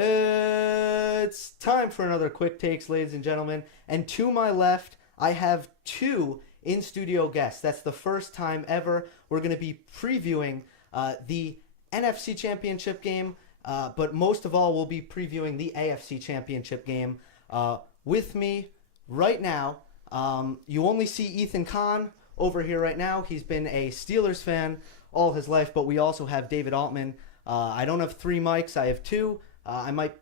It's time for another quick takes, ladies and gentlemen. And to my left, I have two in-studio guests. That's the first time ever. We're going to be previewing the NFC Championship game, but most of all, we'll be previewing the AFC Championship game. With me right now, you only see Ethan Kahn over here right now. He's been a Steelers fan all his life, but we also have David Altman. I don't have three mics. I have two. I might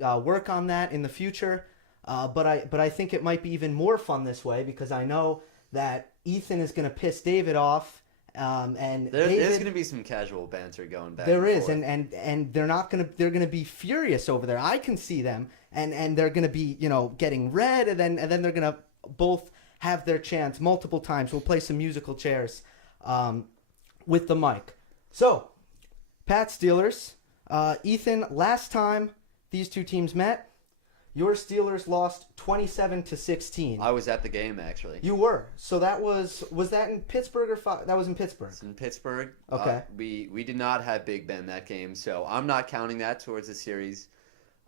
work on that in the future, but I think it might be even more fun this way because I know that Ethan is going to piss David off, and there's going to be some casual banter going back. There is, and they're going to be furious over there. I can see them, and they're going to be getting red, and then they're going to both have their chance multiple times. We'll play some musical chairs with the mic. So, Pat Steelers. Ethan, last time these two teams met, your Steelers lost 27-16. I was at the game, actually. You were. So that was that in Pittsburgh or that was in Pittsburgh? It's in Pittsburgh. Okay. We did not have Big Ben that game, so I'm not counting that towards the series.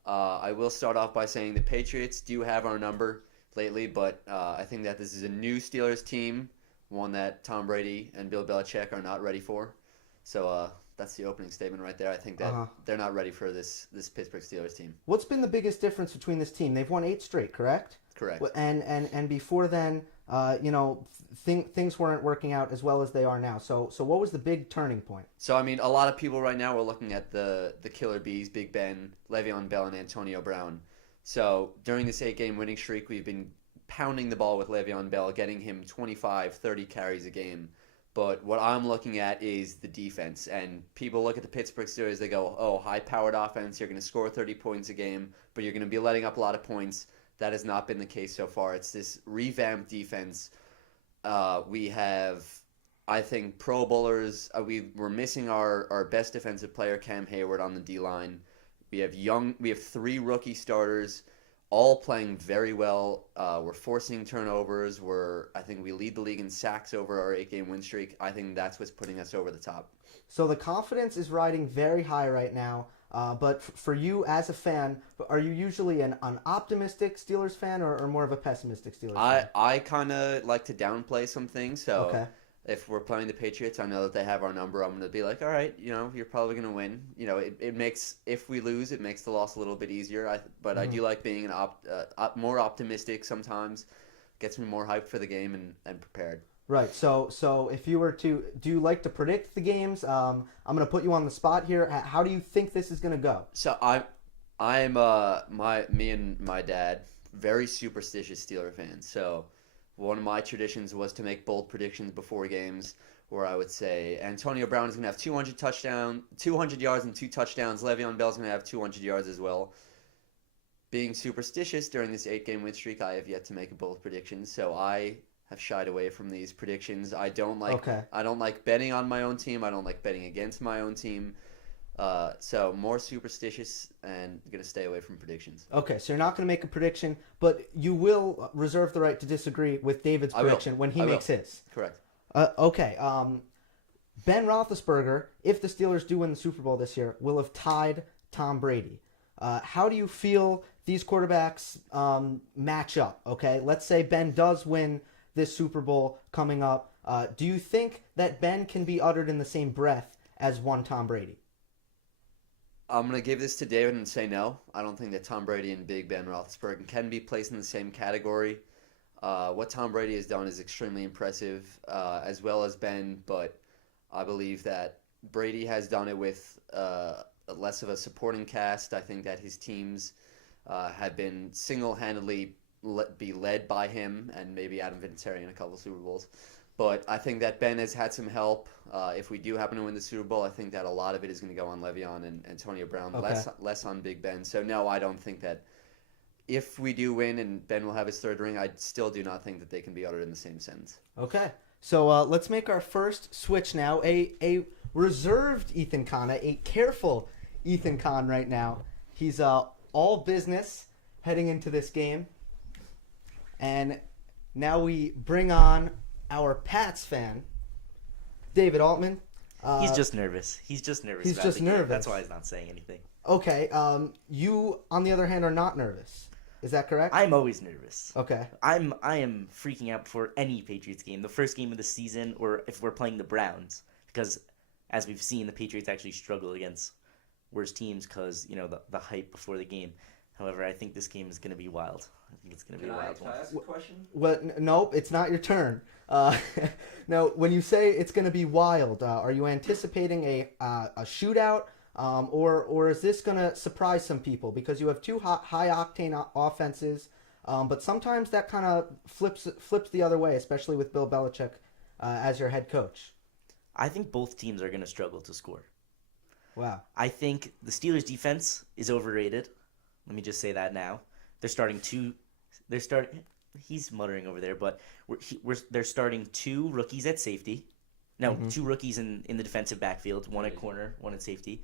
I will start off by saying the Patriots do have our number lately, but I think that this is a new Steelers team, one that Tom Brady and Bill Belichick are not ready for. So that's the opening statement right there. I think that they're not ready for this Pittsburgh Steelers team. What's been the biggest difference between this team? They've won 8 straight, correct? Correct. And before then, things weren't working out as well as they are now. So what was the big turning point? So, I mean, a lot of people right now are looking at the Killer Bees, Big Ben, Le'Veon Bell, and Antonio Brown. So during this 8-game winning streak, we've been pounding the ball with Le'Veon Bell, getting him 25, 30 carries a game. But what I'm looking at is the defense. And people look at the Pittsburgh Steelers, they go, oh, high-powered offense, you're going to score 30 points a game, but you're going to be letting up a lot of points. That has not been the case so far. It's this revamped defense. We have, I think, Pro Bowlers. We're missing our best defensive player, Cam Hayward, on the D-line. We have 3 rookie starters, all playing very well. We're forcing turnovers. I think we lead the league in sacks over our 8-game win streak. I think that's what's putting us over the top. So the confidence is riding very high right now. But for you as a fan, are you usually an optimistic Steelers fan or more of a pessimistic Steelers fan? I kind of like to downplay some things. So okay. If we're playing the Patriots, I know that they have our number. I'm going to be like, all right, you're probably going to win. It makes, if we lose, it makes the loss a little bit easier. But I do like being more optimistic sometimes. Gets me more hyped for the game and prepared. Right. So if you were to, do you like to predict the games? I'm going to put you on the spot here. How do you think this is going to go? So I'm me and my dad, very superstitious Steeler fans. So one of my traditions was to make bold predictions before games, where I would say Antonio Brown is going to have 200 yards and 2 touchdowns. Le'Veon Bell is going to have 200 yards as well. Being superstitious during this 8-game win streak, I have yet to make a bold prediction. So I have shied away from these predictions. I don't like betting on my own team. I don't like betting against my own team. So more superstitious and going to stay away from predictions. Okay, so you're not going to make a prediction, but you will reserve the right to disagree with David's prediction when he makes his. Correct. Okay. Ben Roethlisberger, if the Steelers do win the Super Bowl this year, will have tied Tom Brady. How do you feel these quarterbacks match up? Okay, let's say Ben does win this Super Bowl coming up. Do you think that Ben can be uttered in the same breath as one Tom Brady? I'm going to give this to David and say no. I don't think that Tom Brady and Big Ben Roethlisberger can be placed in the same category. What Tom Brady has done is extremely impressive, as well as Ben, but I believe that Brady has done it with less of a supporting cast. I think that his teams have been single-handedly be led by him and maybe Adam Vinatieri in a couple of Super Bowls. But I think that Ben has had some help. If we do happen to win the Super Bowl, I think that a lot of it is going to go on Le'Veon and Antonio Brown, less on Big Ben. So, no, I don't think that if we do win and Ben will have his 3rd ring, I still do not think that they can be uttered in the same sentence. Okay. So let's make our first switch now. A reserved Ethan Kahn, a careful Ethan Kahn right now. He's all business heading into this game. And now we bring on our Pats fan, David Altman. He's just nervous. He's just nervous. He's about just the game. nervous. That's why he's not saying anything. Okay. You, on the other hand, are not nervous. Is that correct? I'm always nervous. Okay. I am freaking out before any Patriots game, the first game of the season, or if we're playing the Browns, because as we've seen, the Patriots actually struggle against worse teams because the hype before the game. However, I think this game is going to be wild. I think it's going to be a wild Can one. I ask a question? Well, nope, it's not your turn. Now, when you say it's going to be wild, are you anticipating a shootout, or is this going to surprise some people? Because you have two high-octane offenses, but sometimes that kind of flips the other way, especially with Bill Belichick as your head coach. I think both teams are going to struggle to score. Wow. I think the Steelers' defense is overrated. Let me just say that now. He's muttering over there, but they're starting two rookies at safety. No, two rookies in the defensive backfield, one at corner, one at safety.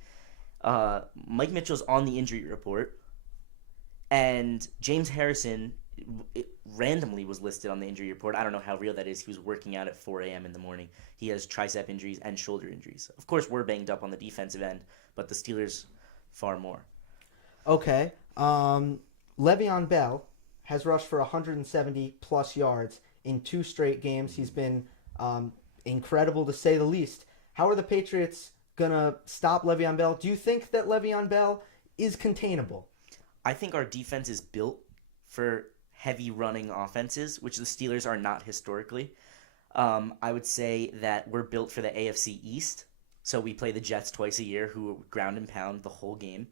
Mike Mitchell's on the injury report, and James Harrison randomly was listed on the injury report. I don't know how real that is. He was working out at 4 a.m. in the morning. He has tricep injuries and shoulder injuries. Of course, we're banged up on the defensive end, but the Steelers far more. Okay. Le'Veon Bell has rushed for 170-plus yards in 2 straight games. He's been incredible, to say the least. How are the Patriots going to stop Le'Veon Bell? Do you think that Le'Veon Bell is containable? I think our defense is built for heavy running offenses, which the Steelers are not historically. I would say that we're built for the AFC East. So we play the Jets twice a year, who ground and pound the whole game.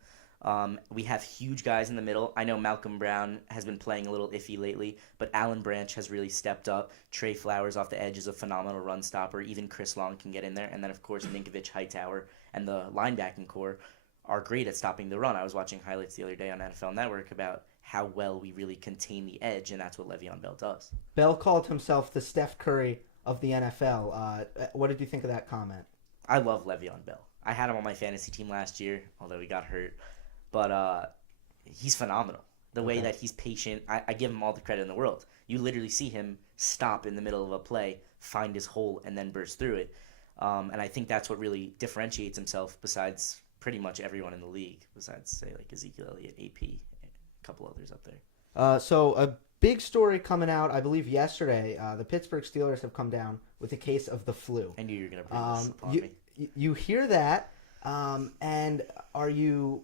We have huge guys in the middle. I know Malcolm Brown has been playing a little iffy lately, but Alan Branch has really stepped up. Trey Flowers off the edge is a phenomenal run stopper. Even Chris Long can get in there. And then, of course, Ninkovich, Hightower, and the linebacking core are great at stopping the run. I was watching highlights the other day on NFL Network about how well we really contain the edge, and that's what Le'Veon Bell does. Bell called himself the Steph Curry of the NFL. What did you think of that comment? I love Le'Veon Bell. I had him on my fantasy team last year, although he got hurt. But he's phenomenal. The way that he's patient, I give him all the credit in the world. You literally see him stop in the middle of a play, find his hole, and then burst through it. And I think that's what really differentiates himself besides pretty much everyone in the league, besides, say, like Ezekiel Elliott, AP, and a couple others up there. So a big story coming out, I believe yesterday, the Pittsburgh Steelers have come down with a case of the flu. I knew you were going to bring this upon me. You hear that, and are you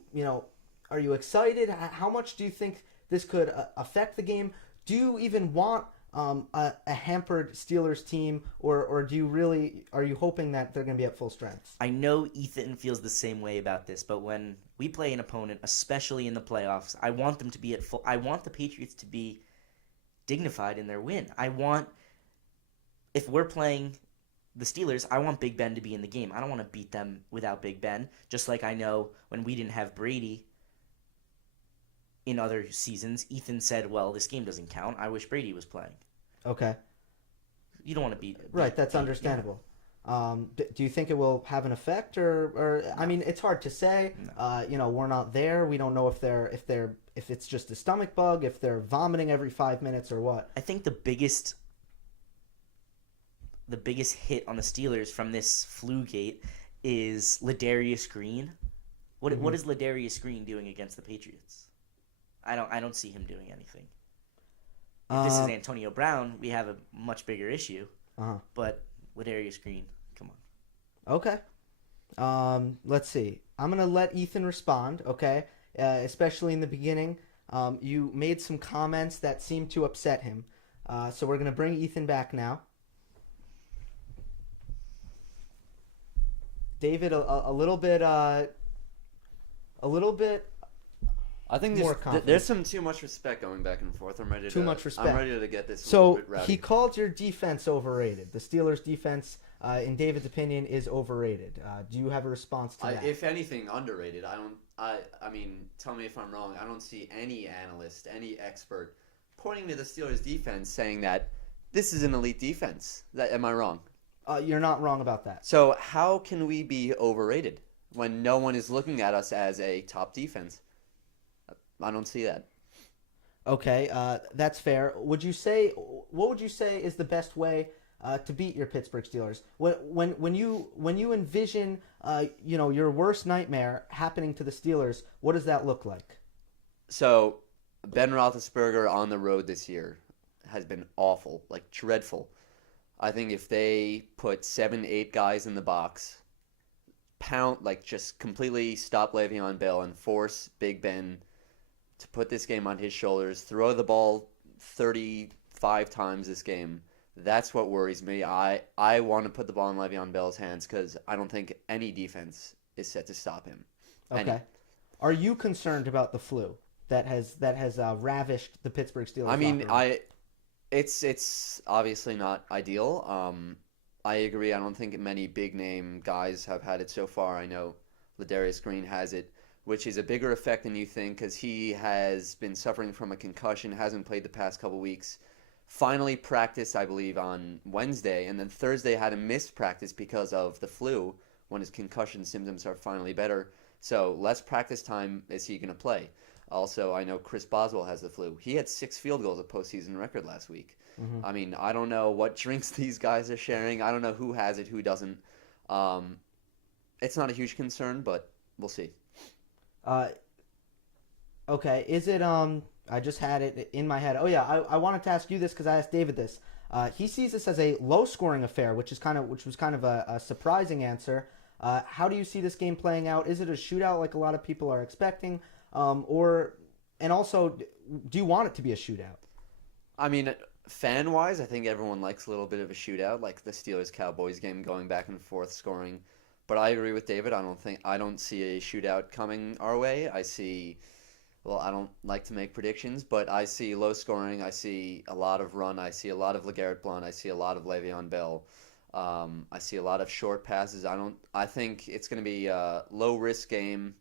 excited? How much do you think this could affect the game? Do you even want a hampered Steelers team, or are you hoping that they're going to be at full strength? I know Ethan feels the same way about this, but when we play an opponent, especially in the playoffs, I want them to be at full. I want the Patriots to be dignified in their win. If we're playing the Steelers, I want Big Ben to be in the game. I don't want to beat them without Big Ben, just like I know when we didn't have Brady in other seasons, Ethan said, well, this game doesn't count. I wish Brady was playing. Okay. You don't want to beat Right, that's understandable. Yeah. Do you think it will have an effect, or no. I mean, it's hard to say. No. We're not there. We don't know if it's just a stomach bug, if they're vomiting every 5 minutes, or what. I think the biggest hit on the Steelers from this flu gate is Ladarius Green. What is Ladarius Green doing against the Patriots? I don't see him doing anything. If this is Antonio Brown, we have a much bigger issue. But Ladarius Green, come on. Okay. Let's see. I'm going to let Ethan respond, okay? Especially in the beginning. You made some comments that seemed to upset him. So we're going to bring Ethan back now. David, a little bit I think there's some too much respect going back and forth. I'm ready to get this a little bit rowdy. He called your defense overrated. The Steelers' defense, in David's opinion, is overrated. Do you have a response to that? If anything, underrated. I mean, tell me if I'm wrong. I don't see any analyst, any expert pointing to the Steelers' defense saying that this is an elite defense. Am I wrong? You're not wrong about that. So how can we be overrated when no one is looking at us as a top defense? I don't see that. Okay, that's fair. What would you say is the best way to beat your Pittsburgh Steelers. When you envision your worst nightmare happening to the Steelers, what does that look like? So Ben Roethlisberger on the road this year has been awful, like dreadful. I think if they put 7, 8 guys in the box, just completely stop Le'Veon Bell and force Big Ben to put this game on his shoulders, throw the ball 35 times this game. That's what worries me. I want to put the ball in Le'Veon Bell's hands because I don't think any defense is set to stop him. Okay. Are you concerned about the flu that has ravished the Pittsburgh Steelers? I mean, locker room? it's obviously not ideal. I agree. I don't think many big name guys have had it so far. I know Ladarius Green has it, which is a bigger effect than you think because he has been suffering from a concussion, hasn't played the past couple weeks. Finally practiced, I believe, on Wednesday, and then Thursday had a missed practice because of the flu when his concussion symptoms are finally better. So less practice time is he going to play. Also, I know Chris Boswell has the flu. He had 6 field goals, a postseason record last week. Mm-hmm. I mean, I don't know what drinks these guys are sharing. I don't know who has it, who doesn't. It's not a huge concern, but we'll see. Okay. Is it I just had it in my head. Oh yeah, I wanted to ask you this because I asked David this. He sees this as a low-scoring affair, which was kind of a surprising answer. How do you see this game playing out? Is it a shootout like a lot of people are expecting, and also, do you want it to be a shootout? I mean, fan-wise, I think everyone likes a little bit of a shootout, like the Steelers-Cowboys game, going back and forth, scoring. But I agree with David. I don't see a shootout coming our way. I don't like to make predictions, but I see low scoring. I see a lot of run. I see a lot of LeGarrette Blount. I see a lot of Le'Veon Bell. I see a lot of short passes. I think it's going to be a low risk game,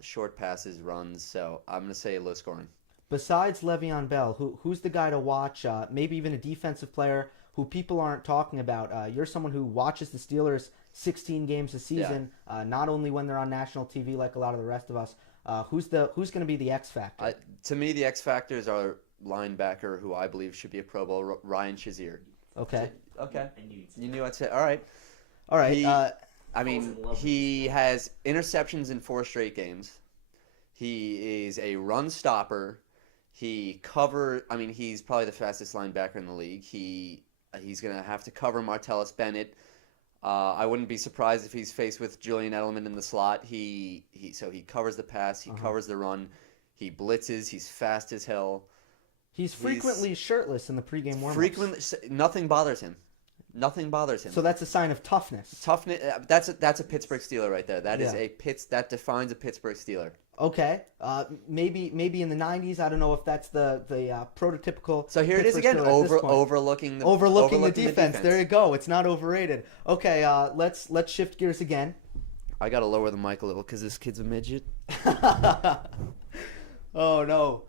short passes, runs. So I'm going to say low scoring. Besides Le'Veon Bell, who's the guy to watch? Maybe even a defensive player who people aren't talking about. You're someone who watches the Steelers 16 games a season, not only when they're on national TV like a lot of the rest of us. Who's going to be the X factor? To me, the X factors are linebacker, who I believe should be a Pro Bowl, Ryan Shazier. Okay. Okay. You knew I'd say. All right. All right. He has interceptions in 4 straight games. He is a run stopper. He's probably the fastest linebacker in the league. He's going to have to cover Martellus Bennett. I wouldn't be surprised if he's faced with Julian Edelman in the slot. He covers the pass, he covers the run, he blitzes, he's fast as hell. He's frequently shirtless in the pregame warm-ups. Frequently, nothing bothers him. Nothing bothers him. So that's a sign of toughness. Toughness. That's a Pittsburgh Steeler right there. That is that defines a Pittsburgh Steeler. Okay. Maybe in the 90s. I don't know if that's the prototypical. So here Pittsburgh it is again, Steeler overlooking the defense. There you go. It's not overrated. Okay. Let's shift gears again. I gotta lower the mic a little because this kid's a midget. Oh no.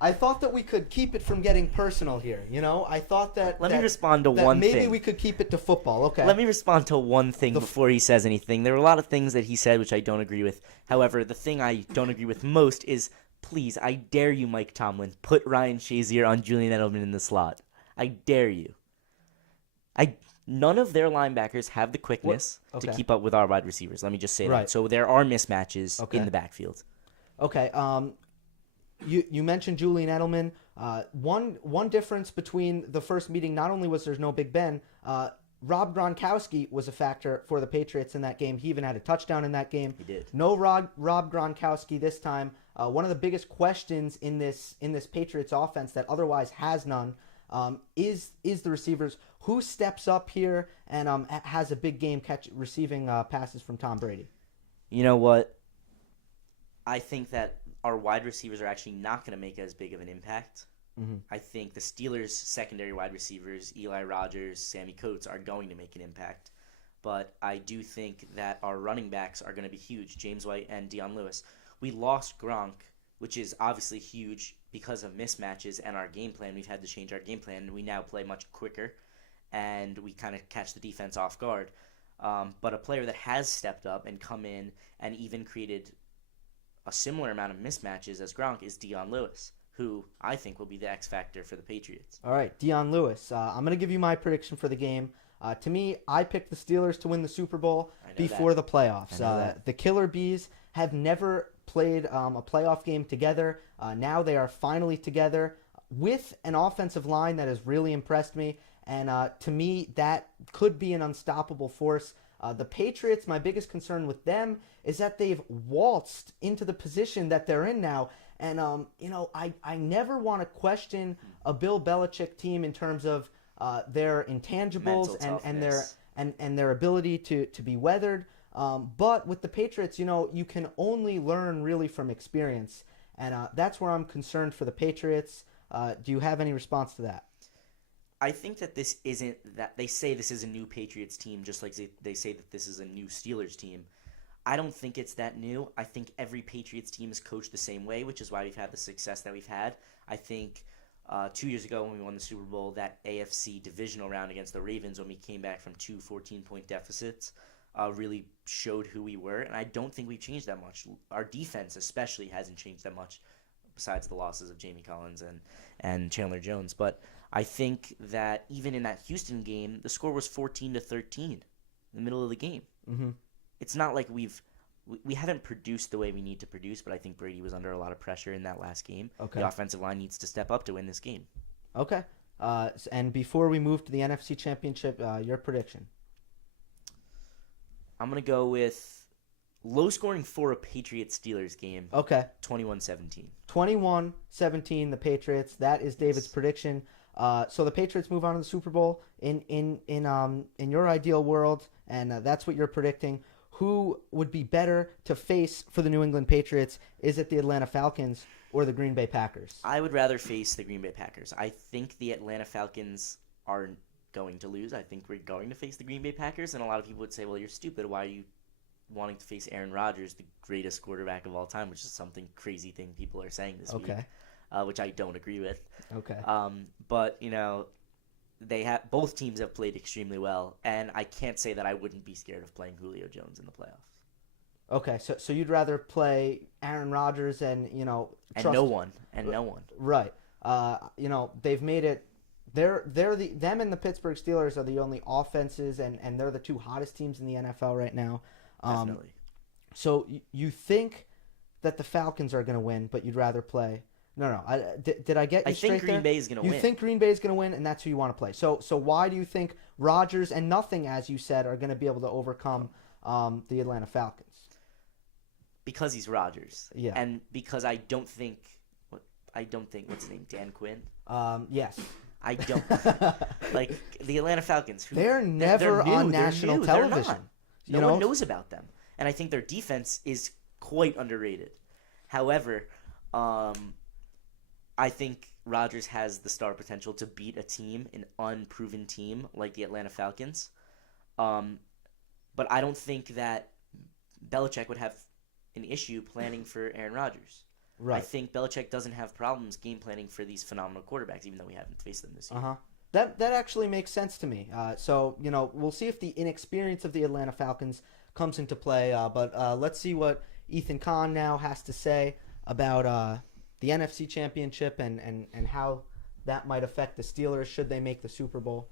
I thought that we could keep it from getting personal here. I thought that. Let me respond to one thing. Maybe we could keep it to football. Okay. Let me respond to one thing before he says anything. There were a lot of things that he said which I don't agree with. However, the thing I don't agree with most is, please, I dare you, Mike Tomlin, put Ryan Shazier on Julian Edelman in the slot. I dare you. None of their linebackers have the quickness to keep up with our wide receivers. Let me just say that. So there are mismatches in the backfield. Okay. You mentioned Julian Edelman. One difference between the first meeting, not only was there no Big Ben, Rob Gronkowski was a factor for the Patriots in that game. He even had a touchdown in that game. He did. No Rob Gronkowski this time. One of the biggest questions in this Patriots offense that otherwise has none is the receivers. Who steps up here and has a big game receiving passes from Tom Brady? You know what? I think that our wide receivers are actually not going to make as big of an impact. Mm-hmm. I think the Steelers' secondary wide receivers, Eli Rogers, Sammy Coates, are going to make an impact. But I do think that our running backs are going to be huge, James White and Dion Lewis. We lost Gronk, which is obviously huge because of mismatches and our game plan. We've had to change our game plan. We now play much quicker, and we kind of catch the defense off guard. But a player that has stepped up and come in and even created a similar amount of mismatches as Gronk is Dion Lewis, who I think will be the X factor for the Patriots. All right, Dion Lewis. I'm going to give you my prediction for the game. To me, I picked the Steelers to win the Super Bowl before the playoffs. The Killer Bees have never played a playoff game together. Now they are finally together with an offensive line that has really impressed me. And to me, that could be an unstoppable force. The Patriots, my biggest concern with them is that they've waltzed into the position that they're in now. And, I never want to question a Bill Belichick team in terms of their intangibles and their ability to be weathered. But with the Patriots, you can only learn really from experience. And that's where I'm concerned for the Patriots. Do you have any response to that? I think that this isn't that they say this is a new Patriots team, just like they say that this is a new Steelers team. I don't think it's that new. I think every Patriots team is coached the same way, which is why we've had the success that we've had. I think 2 years ago when we won the Super Bowl, that AFC divisional round against the Ravens when we came back from 2 14-point deficits really showed who we were, and I don't think we've changed that much. Our defense especially hasn't changed that much besides the losses of Jamie Collins and Chandler Jones. But I think that even in that Houston game, the score was 14-13 in the middle of the game. Mm-hmm. It's not like we haven't produced the way we need to produce, but I think Brady was under a lot of pressure in that last game. Okay. The offensive line needs to step up to win this game. Okay. And before we move to the NFC Championship, your prediction? I'm going to go with low scoring for a Patriots-Steelers game. Okay. 21-17. 21-17, the Patriots. That is David's prediction. So the Patriots move on to the Super Bowl in your ideal world, and that's what you're predicting. Who would be better to face for the New England Patriots? Is it the Atlanta Falcons or the Green Bay Packers? I would rather face the Green Bay Packers. I think the Atlanta Falcons are going to lose. I think we're going to face the Green Bay Packers, and a lot of people would say, well, you're stupid. Why are you wanting to face Aaron Rodgers, the greatest quarterback of all time, which is something crazy thing people are saying this week, which I don't agree with. Okay. But, both teams have played extremely well, and I can't say that I wouldn't be scared of playing Julio Jones in the playoffs. Okay, so you'd rather play Aaron Rodgers and no one. Right. They've made it. Them and the Pittsburgh Steelers are the only offenses, and they're the two hottest teams in the NFL right now. Definitely. So you think that the Falcons are going to win, but you'd rather play. No. Did I get you straight there? I think Green Bay is going to win. You think Green Bay is going to win, and that's who you want to play. So why do you think Rodgers and nothing, as you said, are going to be able to overcome the Atlanta Falcons? Because he's Rodgers. Yeah. And because I don't think what's his name, Dan Quinn? Yes. I don't like the Atlanta Falcons. They're never on national television. No one knows about them, and I think their defense is quite underrated. However, I think Rodgers has the star potential to beat a team, an unproven team like the Atlanta Falcons. But I don't think that Belichick would have an issue planning for Aaron Rodgers. Right. I think Belichick doesn't have problems game planning for these phenomenal quarterbacks, even though we haven't faced them this year. Uh-huh. That actually makes sense to me. So we'll see if the inexperience of the Atlanta Falcons comes into play. But let's see what Ethan Kahn now has to say about the NFC Championship and how that might affect the Steelers should they make the Super Bowl.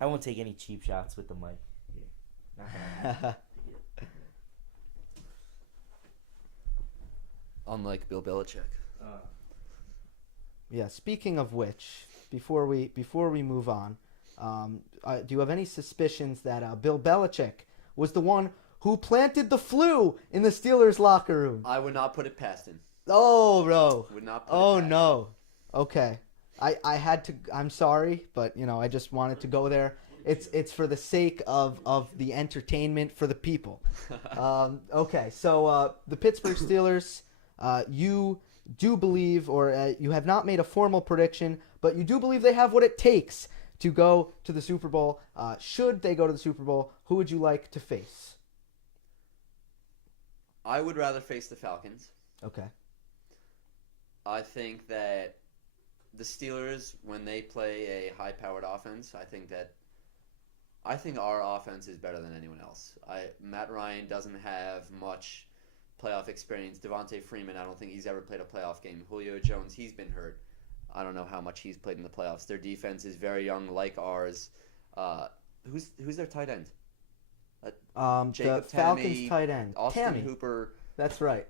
I won't take any cheap shots with the mic here. Unlike Bill Belichick. Yeah. Speaking of which, before we move on, do you have any suspicions that Bill Belichick was the one who planted the flu in the Steelers locker room? I would not put it past him. Oh, bro. Would not put Oh, it past no. him. Okay. I had to. I'm sorry, but I just wanted to go there. It's for the sake of the entertainment for the people. Okay. So the Pittsburgh Steelers. You do believe, or you have not made a formal prediction, but you do believe they have what it takes to go to the Super Bowl. Should they go to the Super Bowl, who would you like to face? I would rather face the Falcons. Okay. I think that the Steelers, when they play a high-powered offense, I think our offense is better than anyone else. Matt Ryan doesn't have much playoff experience. Devontae Freeman, I don't think he's ever played a playoff game. Julio Jones, he's been hurt. I don't know how much he's played in the playoffs. Their defense is very young, like ours. Who's their tight end? The Falcons tight end, Austin Tammy. Hooper. That's right.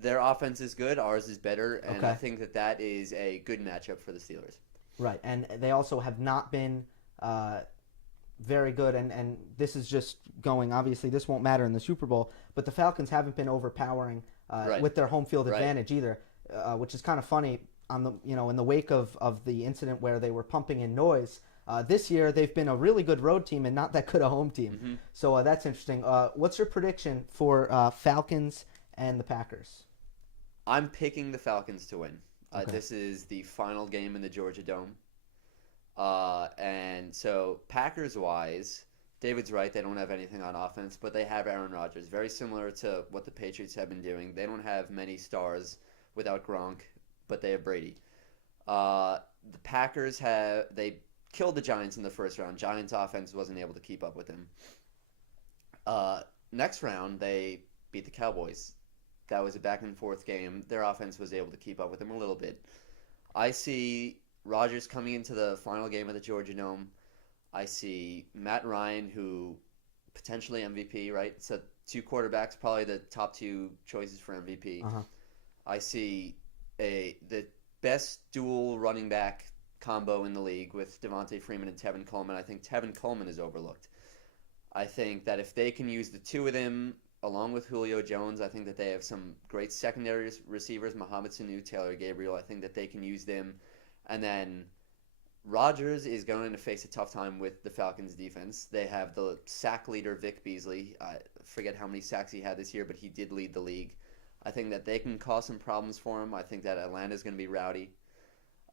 Their offense is good. Ours is better, and Okay. I think that is a good matchup for the Steelers. Right, and they also have not been very good, and this is just going, obviously this won't matter in the Super Bowl, but the Falcons haven't been overpowering with their home field advantage either, which is kind of funny on the in the wake of the incident where they were pumping in noise. This year they've been a really good road team and not that good a home team. Mm-hmm. So that's interesting. What's your prediction for Falcons and the Packers? I'm picking the Falcons to win. Okay. This is the final game in the Georgia Dome. And so Packers-wise, David's right. They don't have anything on offense, but they have Aaron Rodgers. Very similar to what the Patriots have been doing. They don't have many stars without Gronk, but they have Brady. The Packers they killed the Giants in the first round. Giants offense wasn't able to keep up with them. Next round, they beat the Cowboys. That was a back-and-forth game. Their offense was able to keep up with them a little bit. I see Rodgers coming into the final game of the Georgia Dome. I see Matt Ryan, who potentially MVP, right? So 2 quarterbacks, probably the top 2 choices for MVP. Uh-huh. I see the best dual running back combo in the league with Devontae Freeman and Tevin Coleman. I think Tevin Coleman is overlooked. I think that if they can use the 2 of them along with Julio Jones, I think that they have some great secondary receivers, Mohamed Sanu, Taylor Gabriel. I think that they can use them. And then Rodgers is going to face a tough time with the Falcons defense. They have the sack leader, Vic Beasley. I forget how many sacks he had this year, but he did lead the league. I think that they can cause some problems for him. I think that Atlanta's going to be rowdy.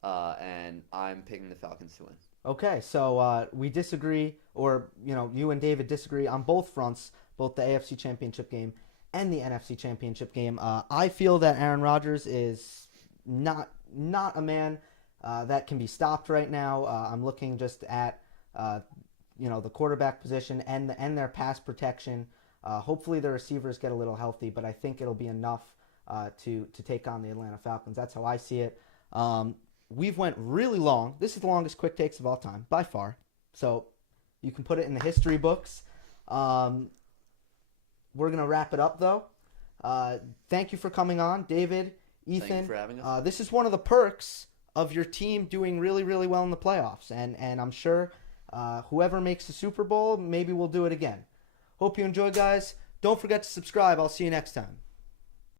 And I'm picking the Falcons to win. Okay, so we disagree, or you and David disagree on both fronts, both the AFC Championship game and the NFC Championship game. I feel that Aaron Rodgers is not a man that can be stopped right now. I'm looking just at the quarterback position and their pass protection. Hopefully the receivers get a little healthy, but I think it'll be enough to take on the Atlanta Falcons. That's how I see it. We've went really long. This is the longest quick takes of all time, by far. So you can put it in the history books. We're going to wrap it up, though. Thank you for coming on, David, Ethan. Thank you for having us. This is one of the perks of your team doing really, really well in the playoffs. And I'm sure whoever makes the Super Bowl, maybe we'll do it again. Hope you enjoy, guys. Don't forget to subscribe. I'll see you next time.